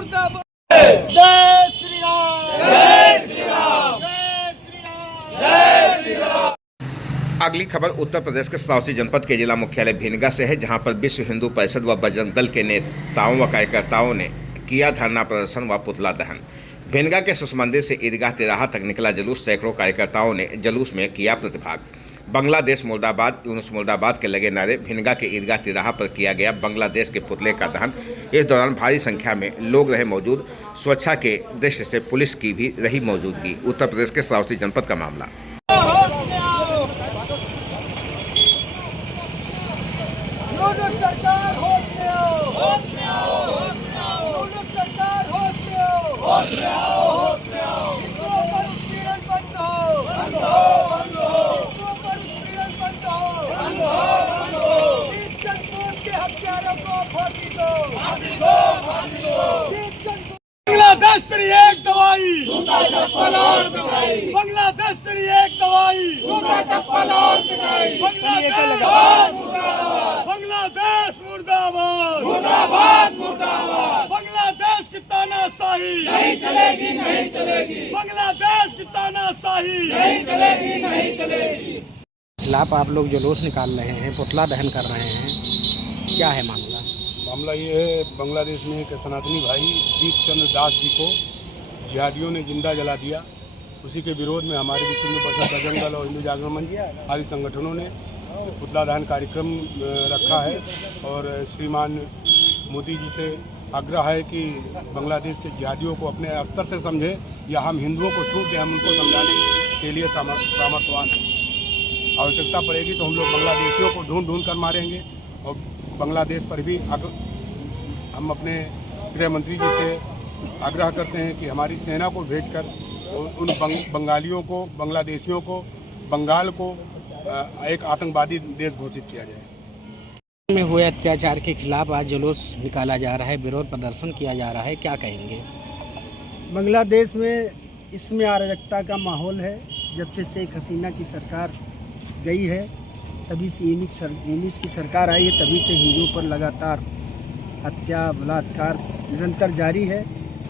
मुर्दाबाद। जय श्री राम, जय श्री राम, जय श्री राम, जय श्री राम। अगली खबर उत्तर प्रदेश के श्रावस्ती जनपद के जिला मुख्यालय भिनगा से है, जहां पर विश्व हिंदू परिषद व बजरंग दल के नेताओं व कार्यकर्ताओं ने किया धरना प्रदर्शन व पुतला दहन। भिनगा के शिशु मंदिर से ईदगाह तिराहा तक निकला जुलूस। सैकड़ों कार्यकर्ताओं ने जुलूस में किया प्रतिभाग। बांग्लादेश मुर्दाबाद, यूनुस मुर्दाबाद के लगे नारे। भिनगा के ईदगाह तिराहा पर किया गया बांग्लादेश के पुतले का दहन। इस दौरान भारी संख्या में लोग रहे मौजूद। सुरक्षा के दृष्टि से पुलिस की भी रही मौजूदगी। उत्तर प्रदेश के श्रावस्ती जनपद का मामला। बांग्लादेश तेरी एक दवाई, बांग्लादेश तेरी एक दवाई, बांग्लादेश मुर्दाबाद, मुर्दाबाद मुर्दाबाद। बांग्लादेश की तानाशाही नहीं चलेगी, नहीं चलेगी। बांग्लादेश की तानाशाही नहीं चलेगी, नहीं चलेगी। खिलाफ आप लोग जुलूस निकाल रहे हैं, पुतला दहन कर रहे हैं, क्या है मामला? मामला ये है, बांग्लादेश में एक सनातनी भाई दीपचंद्र दास जी को जिहादियों ने जिंदा जला दिया। उसी के विरोध में हमारे विश्व हिंदू परिषद, बजरंग दल और हिंदू जागरण मंच आदि संगठनों ने पुतला दहन कार्यक्रम रखा है। और श्रीमान मोदी जी से आग्रह है कि बांग्लादेश के जिहादियों को अपने स्तर से समझें, या हम हिंदुओं को छूट दें। हम उनको समझाने के लिए सामर्थ्यवान हैं। आवश्यकता पड़ेगी तो हम लोग बांग्लादेशियों को ढूंढ ढूंढ कर मारेंगे। और बांग्लादेश पर भी हम अपने गृह मंत्री जी से आग्रह करते हैं कि हमारी सेना को भेजकर उन बंगालियों को, बांग्लादेशियों को, बंगाल को एक आतंकवादी देश घोषित किया जाए। में हुए अत्याचार के खिलाफ आज जुलूस निकाला जा रहा है, विरोध प्रदर्शन किया जा रहा है, क्या कहेंगे? बांग्लादेश में इसमें अराजकता का माहौल है। जब से शेख हसीना की सरकार गई है, तभी से यूनुस की सरकार आई है, तभी से हिंदुओं पर लगातार हत्या, बलात्कार निरंतर जारी है।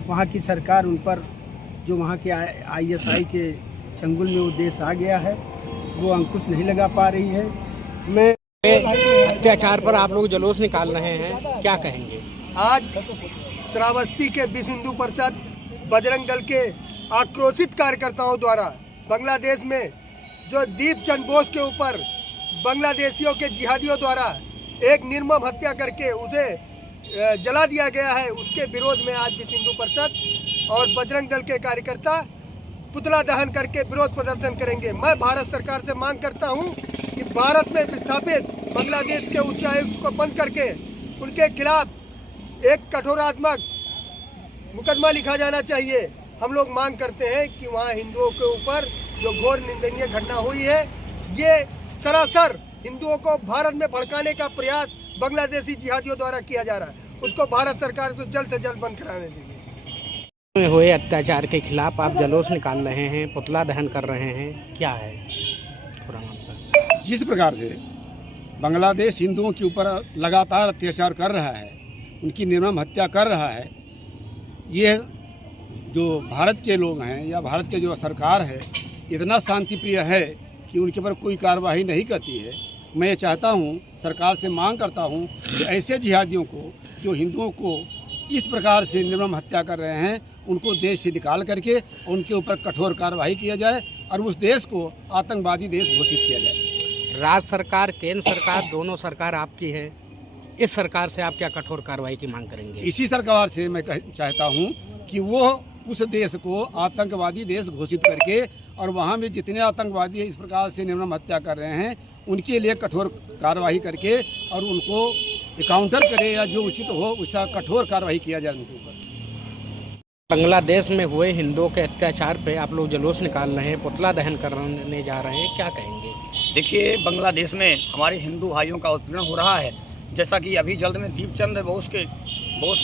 वहाँ की सरकार उन पर, जो वहाँ के ISI के चंगुल में वो देश आ गया है, वो अंकुश नहीं लगा पा रही है। मैं अत्याचार पर आप लोग जुलूस निकाल रहे हैं, क्या कहेंगे? आज श्रावस्ती के विश्व हिंदू परिषद, बजरंग दल के आक्रोशित कार्यकर्ताओं द्वारा बांग्लादेश में जो दीपचंद बोस के ऊपर बांग्लादेशियों के जिहादियों द्वारा एक निर्मम हत्या करके उसे जला दिया गया है, उसके विरोध में आज विश्व हिंदू परिषद और बजरंग दल के कार्यकर्ता पुतला दहन करके विरोध प्रदर्शन करेंगे। मैं भारत सरकार से मांग करता हूं कि भारत में विस्थापित बांग्लादेश के उच्चायुक्त को बंद करके उनके खिलाफ एक कठोरात्मक मुकदमा लिखा जाना चाहिए। हम लोग मांग करते हैं कि वहाँ हिंदुओं के ऊपर जो घोर निंदनीय घटना हुई है, ये सरासर हिंदुओं को भारत में भड़काने का प्रयास बांग्लादेशी जिहादियों द्वारा किया जा रहा है। उसको भारत सरकार को जल्द से जल्द बंद कराने देंगे। हुए अत्याचार के खिलाफ आप जुलूस निकाल रहे हैं, पुतला दहन कर रहे हैं, क्या है पूरा मामला? जिस प्रकार से बांग्लादेश हिंदुओं के ऊपर लगातार अत्याचार कर रहा है, उनकी निर्मम हत्या कर रहा है, ये जो भारत के लोग हैं या भारत के जो सरकार है, इतना शांतिप्रिय है कि उनके ऊपर कोई कार्रवाई नहीं करती है। मैं ये चाहता हूँ, सरकार से मांग करता हूँ कि ऐसे जिहादियों को जो हिंदुओं को इस प्रकार से निर्मम हत्या कर रहे हैं, उनको देश से निकाल करके उनके ऊपर कठोर कार्रवाई किया जाए और उस देश को आतंकवादी देश घोषित किया जाए। राज्य सरकार, केंद्र सरकार, दोनों सरकार आपकी है। इस सरकार से आप क्या कठोर कार्रवाई की मांग करेंगे? इसी सरकार से मैं चाहता हूँ कि वो उस देश को आतंकवादी देश घोषित करके और वहाँ में जितने आतंकवादी इस प्रकार से निर्मम हत्या कर रहे हैं, उनके लिए कठोर कार्रवाई करके और उनको काउंटर करे, या जो उचित हो उसका कठोर कार्रवाई किया जाए उनके ऊपर। बांग्लादेश में हुए हिंदुओं के अत्याचार पे आप लोग जुलूस निकाल रहे हैं, पुतला दहन करने जा रहे हैं, क्या कहेंगे? देखिए, बांग्लादेश में हमारे हिंदू भाइयों का उत्पीड़न हो रहा है। जैसा कि अभी जल्द में दीपचंद बोस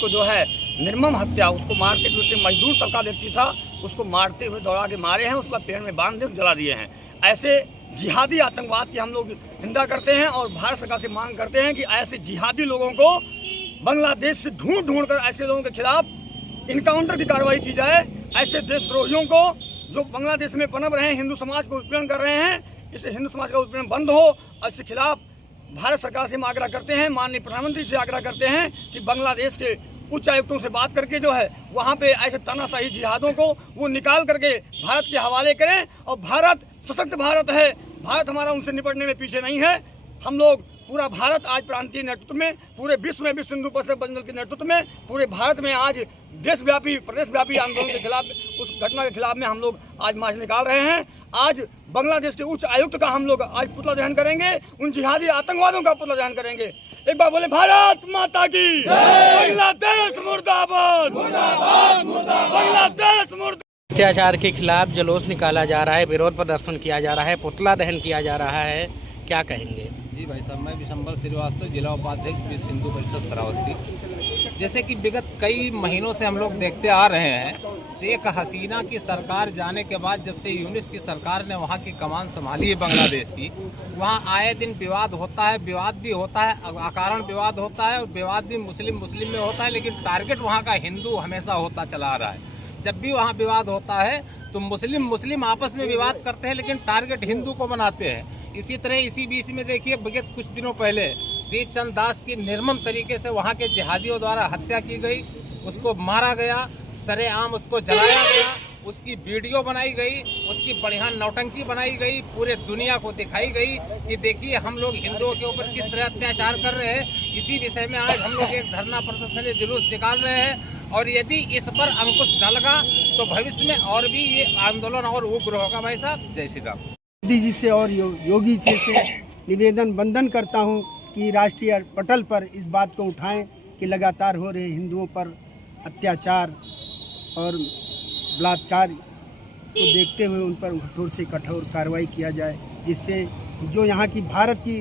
को जो है निर्मम हत्या, उसको मारते हुए मजदूर तबका व्यक्ति था, उसको मारते हुए दौड़ा के मारे हैं, उसके बाद पेड़ में बांध दे जला दिए हैं। ऐसे जिहादी आतंकवाद की हम लोग निंदा करते हैं और भारत सरकार से मांग करते हैं कि ऐसे जिहादी लोगों को बांग्लादेश से ढूंढ कर ऐसे लोगों के खिलाफ इनकाउंटर की कार्रवाई की जाए। ऐसे देशद्रोहियों को जो बांग्लादेश में पनप रहे हैं, हिंदू समाज को उत्पीड़न कर रहे हैं, इसे हिंदू समाज का उत्पीड़न बंद हो और इसके खिलाफ भारत सरकार से हम आग्रह करते हैं, माननीय प्रधानमंत्री से आग्रह करते हैं कि बांग्लादेश के उच्च आयुक्तों से बात करके जो है वहाँ पे ऐसे तानाशाही जिहादों को वो निकाल करके भारत के हवाले करें। और भारत सशक्त भारत है, भारत हमारा उनसे निपटने में पीछे नहीं है। हम लोग पूरा भारत आज प्रांतीय नेतृत्व में, पूरे विश्व में विश्व हिंदू परिषद बजरंग दल के नेतृत्व में पूरे भारत में आज देशव्यापी प्रदेशव्यापी आंदोलन के खिलाफ, उस घटना के खिलाफ में हम लोग आज मार्च निकाल रहे हैं। आज बांग्लादेश के उच्च आयुक्त का हम लोग आज पुतला दहन करेंगे, उन जिहादी आतंकवादियों का पुतला दहन करेंगे। एक बार बोले भारत माता की, बांग्लादेश मुर्दाबाद, बांग्लादेश मुर्दाबाद। अत्याचार के खिलाफ जुलूस निकाला जा रहा है, विरोध प्रदर्शन किया जा रहा है, पुतला दहन किया जा रहा है, क्या कहेंगे? जी भाई साहब, मैं विशंबर श्रीवास्तव, जिला उपाध्यक्ष विश्व हिंदू परिषद श्रावस्ती। जैसे कि विगत कई महीनों से हम लोग देखते आ रहे हैं, शेख हसीना की सरकार जाने के बाद जब से यूनिस की सरकार ने वहाँ की कमान संभाली है बांग्लादेश की, वहाँ आए दिन विवाद होता है, विवाद भी होता है, अकारण विवाद होता है और विवाद भी मुस्लिम में होता है, लेकिन टारगेट वहाँ का हिंदू हमेशा होता चला आ रहा है। जब भी वहाँ विवाद होता है तो मुस्लिम आपस में विवाद करते हैं, लेकिन टारगेट हिंदू को बनाते हैं। इसी तरह इसी बीच में देखिए, विगत कुछ दिनों पहले दीपचंद दास की निर्मम तरीके से वहाँ के जिहादियों द्वारा हत्या की गई, उसको मारा गया, सरेआम उसको जलाया गया, उसकी वीडियो बनाई गई, उसकी बढ़िया नौटंकी बनाई गई, पूरे दुनिया को दिखाई गई कि देखिए हम लोग हिंदुओं के ऊपर किस तरह अत्याचार कर रहे हैं। इसी विषय में आज हम लोग एक धरना प्रदर्शन जुलूस निकाल रहे हैं, और यदि इस पर अंकुश न लगा तो भविष्य में और भी ये आंदोलन और उग्र होगा। भाई साहब, जय श्री राम। मोदी जी से और योगी जी से निवेदन बंधन करता हूं कि राष्ट्रीय पटल पर इस बात को उठाएं कि लगातार हो रहे हिंदुओं पर अत्याचार और बलात्कार को देखते हुए उन पर कठोर से कठोर कार्रवाई किया जाए, जिससे जो यहाँ की भारत की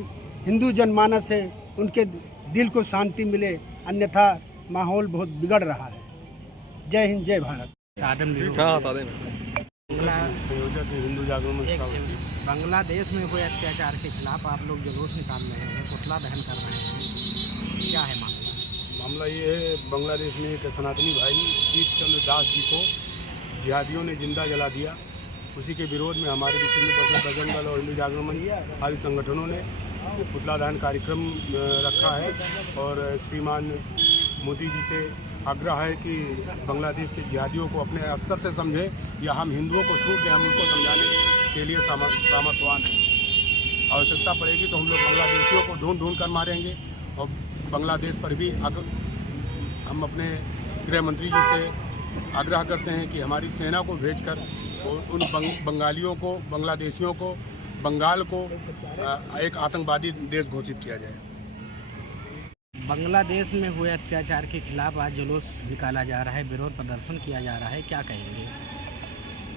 हिंदू जनमानस है उनके दिल को शांति मिले, अन्यथा माहौल बहुत बिगड़ रहा है। जय हिंद, जय भारत। संयोजक हिंदू जागरण मंच। बांग्लादेश में हुए अत्याचार के खिलाफ आप लोग जुलूस निकाल रहे हैं, पुतला दहन कर रहे हैं, क्या है मामला? ये है, बांग्लादेश में एक सनातनी भाई दीपचंद दास जी को जिहादियों ने जिंदा जला दिया। उसी के विरोध में हमारे विश्व हिंदू परिषद बजरंग दल और हिंदू जागरण मंच आदि संगठनों ने पुतला दहन कार्यक्रम रखा है। और श्रीमान मोदी जी से आग्रह है कि बांग्लादेश के जिहादियों को अपने स्तर से समझे, या हम हिंदुओं को छूट दें, हम उनको समझाने के लिए सामर्थ्यवान हैं। आवश्यकता पड़ेगी तो हम लोग बांग्लादेशियों को ढूंढ कर मारेंगे। और बांग्लादेश पर भी हम अपने गृह मंत्री जी से आग्रह करते हैं कि हमारी सेना को भेजकर उन बंगालियों को, बांग्लादेशियों को, बंगाल को एक आतंकवादी देश घोषित किया जाए। बांग्लादेश में हुए अत्याचार के खिलाफ आज जुलूस निकाला जा रहा है, विरोध प्रदर्शन किया जा रहा है, क्या कहेंगे?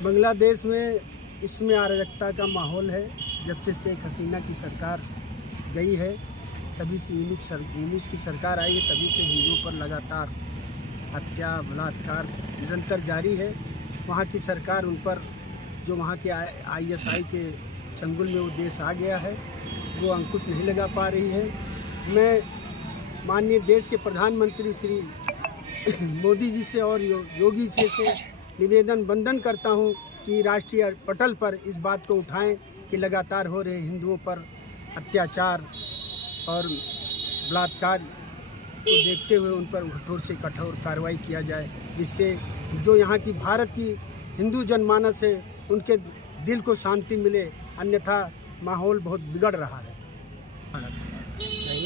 बांग्लादेश में इसमें अराजकता का माहौल है। जब से शेख हसीना की सरकार गई है, तभी से यूनिस की सरकार आई है, तभी से हिंदुओं पर लगातार हत्या बलात्कार निरंतर जारी है। वहाँ की सरकार उन पर, जो वहाँ के ISI के चंगुल में वो देश आ गया है, वो अंकुश नहीं लगा पा रही है। मैं माननीय देश के प्रधानमंत्री श्री मोदी जी से और योगी जी से निवेदन बंधन करता हूं कि राष्ट्रीय पटल पर इस बात को उठाएं कि लगातार हो रहे हिंदुओं पर अत्याचार और बलात्कार को देखते हुए उन पर कठोर से कठोर कार्रवाई किया जाए, जिससे जो यहाँ की भारत की हिंदू जनमानस है उनके दिल को शांति मिले, अन्यथा माहौल बहुत बिगड़ रहा है।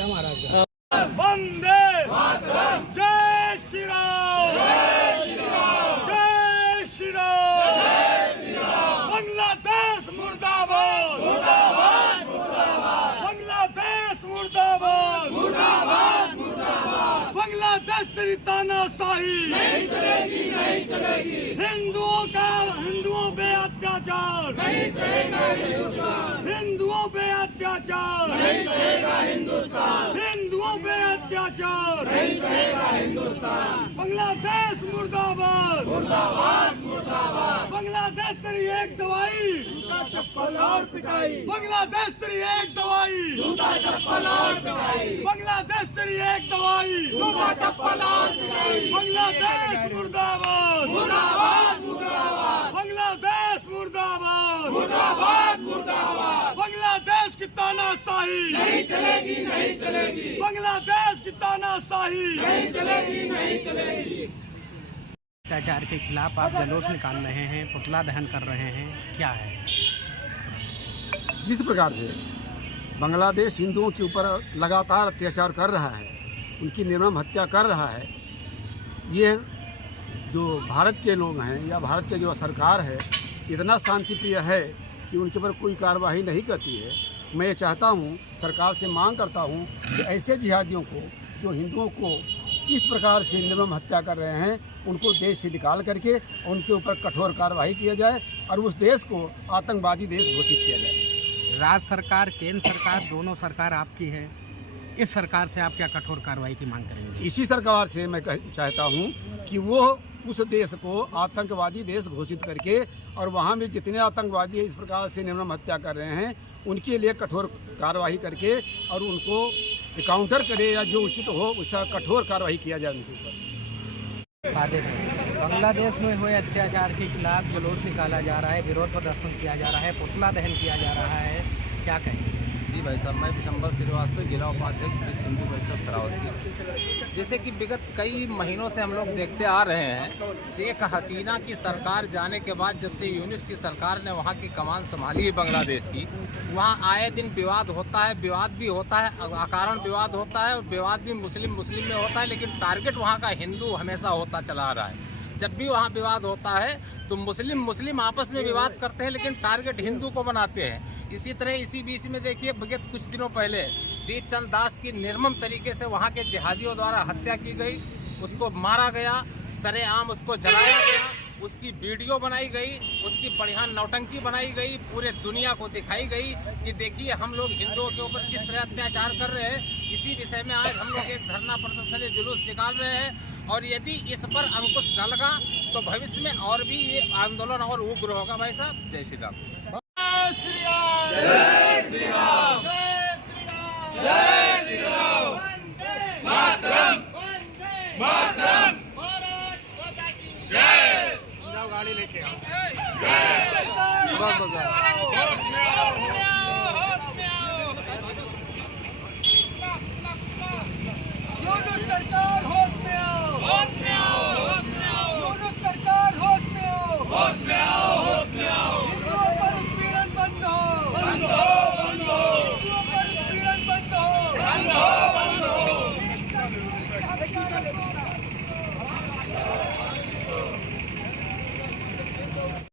महाराज वंदे मातरम, जय श्री राम, जय श्री राम, जय श्री राम, जय श्री राम। बांग्लादेश मुर्दाबाद, मुर्दाबाद, मुर्दाबाद। बांग्लादेश मुर्दाबाद, मुर्दाबाद, मुर्दाबाद। बांग्लादेश तेरी तानाशाही नहीं चलेगी, नहीं चलेगी। हिंदुओं पे अत्याचार नहीं सहेगा हिंदुस्तान, हिंदुओं पे अत्याचार नहीं सहेगा हिंदुस्तान, हिंदुओं पे अत्याचार अत्याचार नहीं सहेगा हिंदुस्तान। बांग्लादेश मुर्दाबाद मुर्दाबाद मुर्दाबाद। बांग्लादेश तेरी एक दवाई, जूता चप्पल और पिटाई। बांग्लादेश तेरी एक दवाई, जूता चप्पल और पिटाई। बांग्लादेश तेरी एक दवाई, जूता चप्पल और पिटाई। बांग्लादेश मुर्दाबाद मुर्दाबाद मुर्दाबाद। बांग्लादेश मुर्दाबाद मुर्दाबाद मुर्दाबाद। बांग्लादेश की तानाशाही नहीं चलेगी नहीं चलेगी। बांग्लादेश की तानाशाही नहीं चलेगी नहीं चलेगी। अत्याचार के खिलाफ आप जलूस निकाल रहे हैं, पुतला दहन कर रहे हैं, क्या है? जिस प्रकार से बांग्लादेश हिंदुओं के ऊपर लगातार अत्याचार कर रहा है, उनकी निर्मम हत्या कर रहा है, ये जो भारत के लोग हैं या भारत के जो सरकार है इतना शांतिप्रिय है कि उनके ऊपर कोई कार्रवाई नहीं करती है। मैं ये चाहता हूँ, सरकार से मांग करता हूँ कि ऐसे जिहादियों को जो हिंदुओं को इस प्रकार से निर्मम हत्या कर रहे हैं उनको देश से निकाल करके उनके ऊपर कठोर कार्रवाई किया जाए और उस देश को आतंकवादी देश घोषित किया जाए। राज्य सरकार, केंद्र सरकार, दोनों सरकार आपकी है। इस सरकार से आप क्या कठोर कार्रवाई की मांग करेंगे? इसी सरकार से मैं चाहता हूं कि वो उस देश को आतंकवादी देश घोषित करके और वहां में जितने आतंकवादी इस प्रकार से निर्मम हत्या कर रहे हैं उनके लिए कठोर कार्रवाई करके और उनको काउंटर करे या जो उचित हो उसका कठोर कार्रवाई किया जाए उनके ऊपर। बांग्लादेश में हुए अत्याचार के खिलाफ जुलूस निकाला जा रहा है, विरोध प्रदर्शन किया जा रहा है, पुतला दहन किया जा रहा है, क्या कहेंगे? जी भाई साहब, मैं विशंबर श्रीवास्तव, जिला उपाध्यक्ष विश्व हिंदू परिषद श्रावस्ती। जैसे कि विगत कई महीनों से हम लोग देखते आ रहे हैं, शेख हसीना की सरकार जाने के बाद जब से यूनिस की सरकार ने वहाँ की कमान संभाली है बांग्लादेश की, वहाँ आए दिन विवाद होता है, विवाद भी होता है, अकारण विवाद होता है और विवाद भी मुस्लिम में होता है, लेकिन टारगेट वहाँ का हिंदू हमेशा होता चला आ रहा है। जब भी वहाँ विवाद होता है तो मुस्लिम आपस में विवाद करते हैं लेकिन टारगेट हिंदू को बनाते हैं। इसी तरह इसी बीच में देखिए विगत कुछ दिनों पहले दीपचंद दास की निर्मम तरीके से वहाँ के जिहादियों द्वारा हत्या की गई, उसको मारा गया, सरेआम उसको जलाया गया, उसकी वीडियो बनाई गई, उसकी बढ़िया नौटंकी बनाई गई, पूरे दुनिया को दिखाई गई कि देखिए हम लोग हिंदुओं के ऊपर किस तरह अत्याचार कर रहे हैं। इसी विषय में आज हम लोग एक धरना प्रदर्शन जुलूस निकाल रहे हैं और यदि इस पर अंकुश न लगा तो भविष्य में और भी ये आंदोलन और उग्र होगा। भाई साहब, जय श्री राम। जय श्री राम, जय श्री राम, जय श्री राम। मातरम, मातरम, भारत माता की जय। जाओ गाड़ी लेके आओ। जय। होश में आओ, होश में आओ, होश में आओ। यूनुस सरकार होश में आओ, होश में आओ, होश में आओ। यूनुस सरकार होश में आओ, होश में आओ, होश में आओ। हिंदुओं पर उत्पीड़न बंद हो, बंद हो, बंद हो। हिंदुओं पर उत्पीड़न बंद हो, बंद हो, बंद हो।